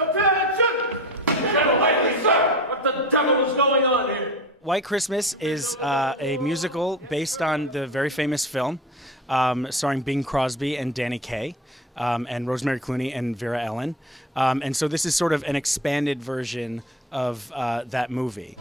Attention! Gentlemen, sir! What the devil is going on here? White Christmas is a musical based on the very famous film starring Bing Crosby and Danny Kaye and Rosemary Clooney and Vera Ellen. And so this is sort of an expanded version of that movie.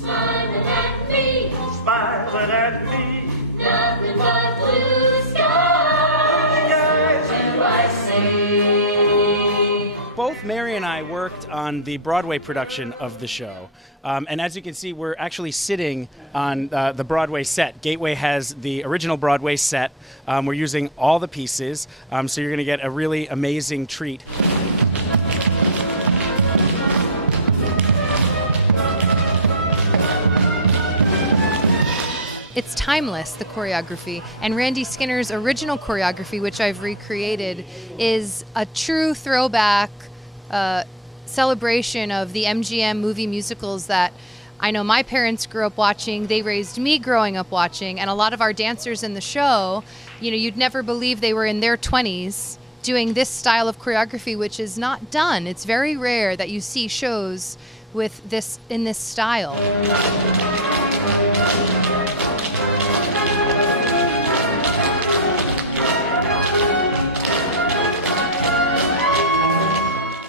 Smiling at me. Smiling at me. Nothing but blue skies. Do I see? Both Mary and I worked on the Broadway production of the show. And as you can see, we're actually sitting on the Broadway set. Gateway has the original Broadway set. We're using all the pieces, so you're going to get a really amazing treat. It's timeless, the choreography, and Randy Skinner's original choreography, which I've recreated, is a true throwback celebration of the MGM movie musicals that I know my parents grew up watching, they raised me growing up watching, and a lot of our dancers in the show, you know, you'd never believe they were in their 20s doing this style of choreography, which is not done. It's very rare that you see shows with this in this style.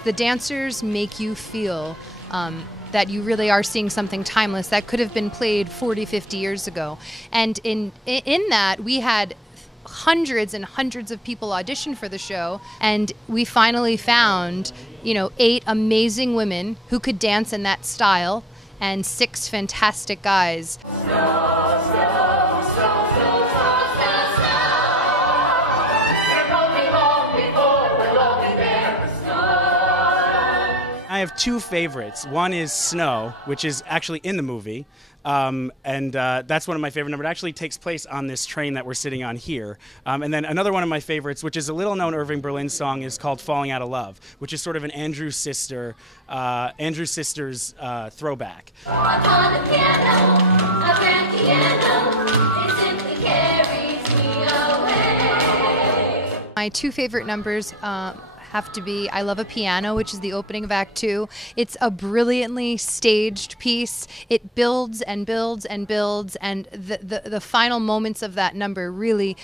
The dancers make you feel that you really are seeing something timeless that could have been played 40, 50 years ago. And in that, we had hundreds and hundreds of people audition for the show, and we finally found, you know, 8 amazing women who could dance in that style and 6 fantastic guys. I have 2 favorites. One is Snow, which is actually in the movie, and that's one of my favorite numbers. It actually takes place on this train that we're sitting on here. And then another one of my favorites, which is a little-known Irving Berlin song, is called Falling Out of Love, which is sort of an Andrew Sisters throwback. On the piano, a grand piano, it simply carries me away. My 2 favorite numbers have to be I Love a Piano, which is the opening of Act 2. It's a brilliantly staged piece. It builds and builds and builds, and the final moments of that number really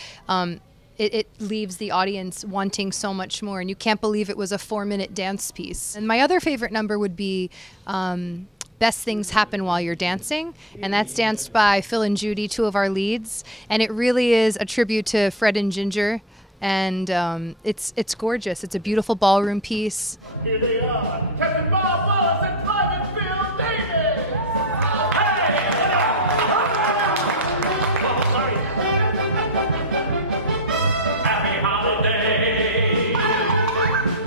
it leaves the audience wanting so much more, and you can't believe it was a 4-minute dance piece. And my other favorite number would be Best Things Happen While You're Dancing, and that's danced by Phil and Judy, 2 of our leads, and it really is a tribute to Fred and Ginger. And it's gorgeous. It's a beautiful ballroom piece. Here they are, Captain Bob Wallace and Private Phil Davis! Hey! Oh, sorry. Happy holiday!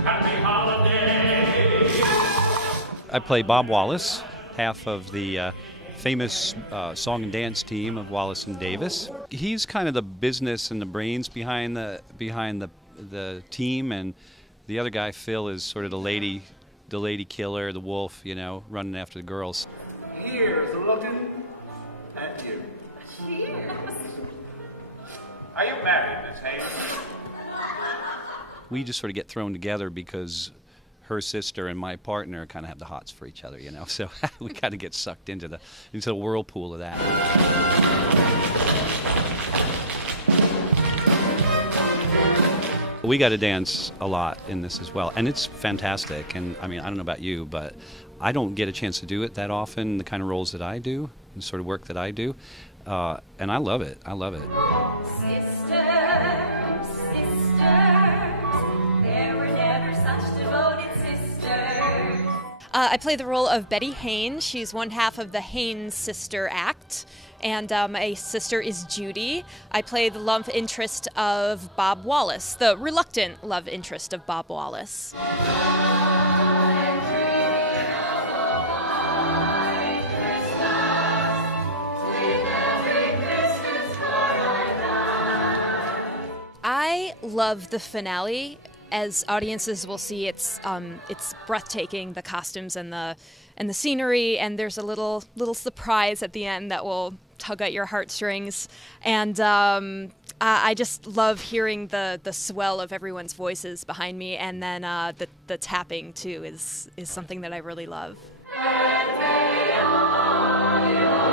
Happy holiday! I play Bob Wallace, half of the famous song and dance team of Wallace and Davis. He's kind of the business and the brains behind the team, and the other guy, Phil, is sort of the lady killer, the wolf, you know, running after the girls. Here's looking at you. Cheers. Are you married, Miss Hayes? We just sort of get thrown together because her sister and my partner kind of have the hots for each other, you know, so we kind of get sucked into the whirlpool of that. We got to dance a lot in this as well, and it's fantastic. And I mean, I don't know about you, but I don't get a chance to do it that often, the kind of roles that I do, the sort of work that I do, and I love it. I love it. Sisters, there were never such devoted sisters. I play the role of Betty Haynes. She's one half of the Haynes sister act, and a sister is Judy. I play the love interest of Bob Wallace, the reluctant love interest of Bob Wallace. I love the finale. As audiences will see, it's breathtaking, the costumes and the scenery, and there's a little surprise at the end that will tug at your heartstrings. And I just love hearing the swell of everyone's voices behind me, and then the tapping too is something that I really love. And they are